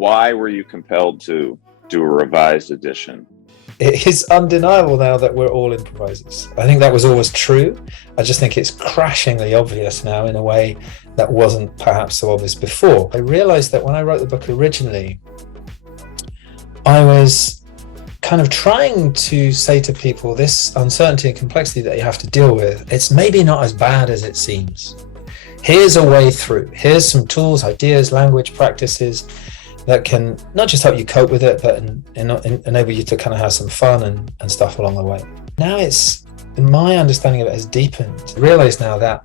why were you compelled to do a revised edition? It is undeniable now that we're all improvisers. I think that was always true. I just think it's crashingly obvious now in a way that wasn't perhaps so obvious before. I realized that when I wrote the book originally, I was kind of trying to say to people, this uncertainty and complexity that you have to deal with, it's maybe not as bad as it seems. Here's a way through. Here's some tools, ideas, language, practices that can not just help you cope with it, but enable you to kind of have some fun and stuff along the way. Now my understanding of it has deepened. I realize now that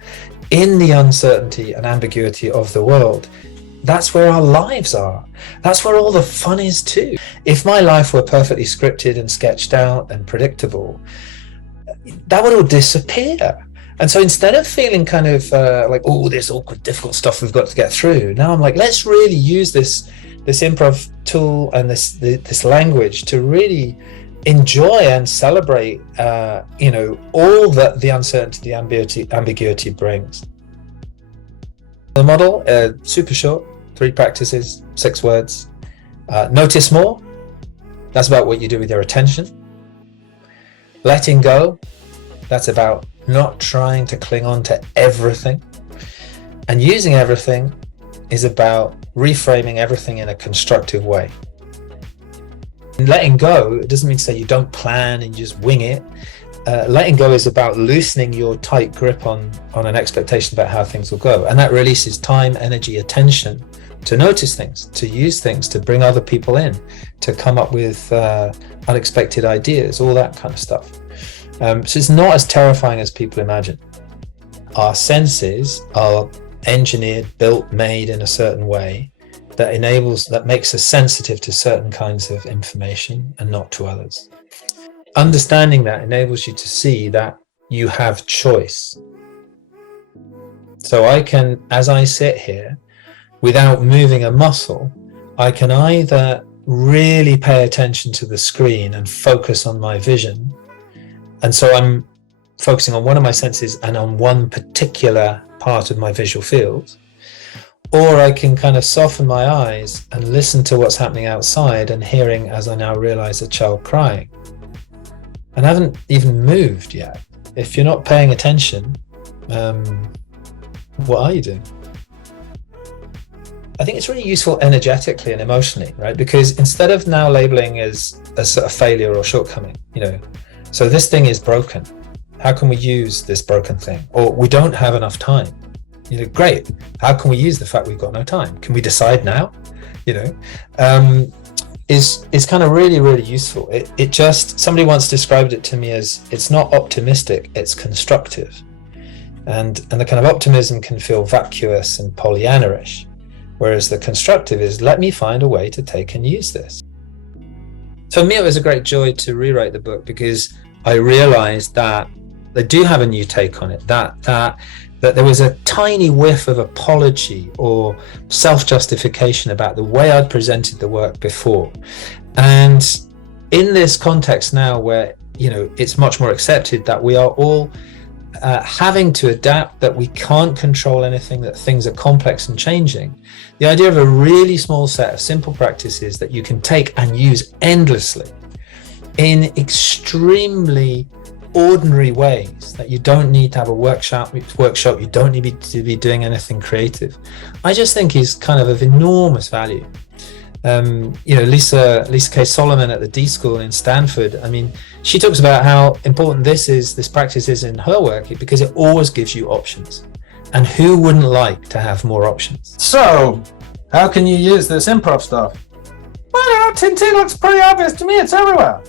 in the uncertainty and ambiguity of the world, that's where our lives are. That's where all the fun is too. If my life were perfectly scripted and sketched out and predictable, that would all disappear. And so instead of feeling kind of like, oh, this awkward, difficult stuff we've got to get through, now I'm like, let's really use this improv tool and this language to really enjoy and celebrate, all that the uncertainty, the ambiguity brings. The model, super short, 3 practices, 6 words. Notice more. That's about what you do with your attention. Letting go. That's about not trying to cling on to everything. And using everything is about reframing everything in a constructive way. And letting go, it doesn't mean to say you don't plan and you just wing it. Letting go is about loosening your tight grip on an expectation about how things will go. And that releases time, energy, attention to notice things, to use things, to bring other people in, to come up with unexpected ideas, all that kind of stuff. So it's not as terrifying as people imagine. Our senses are engineered, built, made in a certain way that makes us sensitive to certain kinds of information and not to others. Understanding that enables you to see that you have choice. So I can, as I sit here, without moving a muscle, I can either really pay attention to the screen and focus on my vision. And so I'm focusing on one of my senses and on one particular part of my visual field. Or I can kind of soften my eyes and listen to what's happening outside and hearing, as I now realize, a child crying. And I haven't even moved yet. If you're not paying attention, what are you doing? I think it's really useful energetically and emotionally, right? Because instead of now labeling as a sort of failure or shortcoming, so this thing is broken. How can we use this broken thing? Or we don't have enough time. Great. How can we use the fact we've got no time? Can we decide now? Is kind of really, really useful. It just, somebody once described it to me as, it's not optimistic, it's constructive. And the kind of optimism can feel vacuous and Pollyanna-ish, whereas the constructive is, let me find a way to take and use this. For me, it was a great joy to rewrite the book because I realized that they do have a new take on it, that there was a tiny whiff of apology or self-justification about the way I'd presented the work before. And in this context now where, it's much more accepted that we are all having to adapt, that we can't control anything, that things are complex and changing, the idea of a really small set of simple practices that you can take and use endlessly in extremely ordinary ways, that you don't need to have a workshop, you don't need to be doing anything creative, I just think is kind of enormous value. Lisa K. Solomon at the D School in Stanford, she talks about how important this practice is in her work because it always gives you options. And who wouldn't like to have more options? So, how can you use this improv stuff? Well, Tintin looks pretty obvious to me, it's everywhere.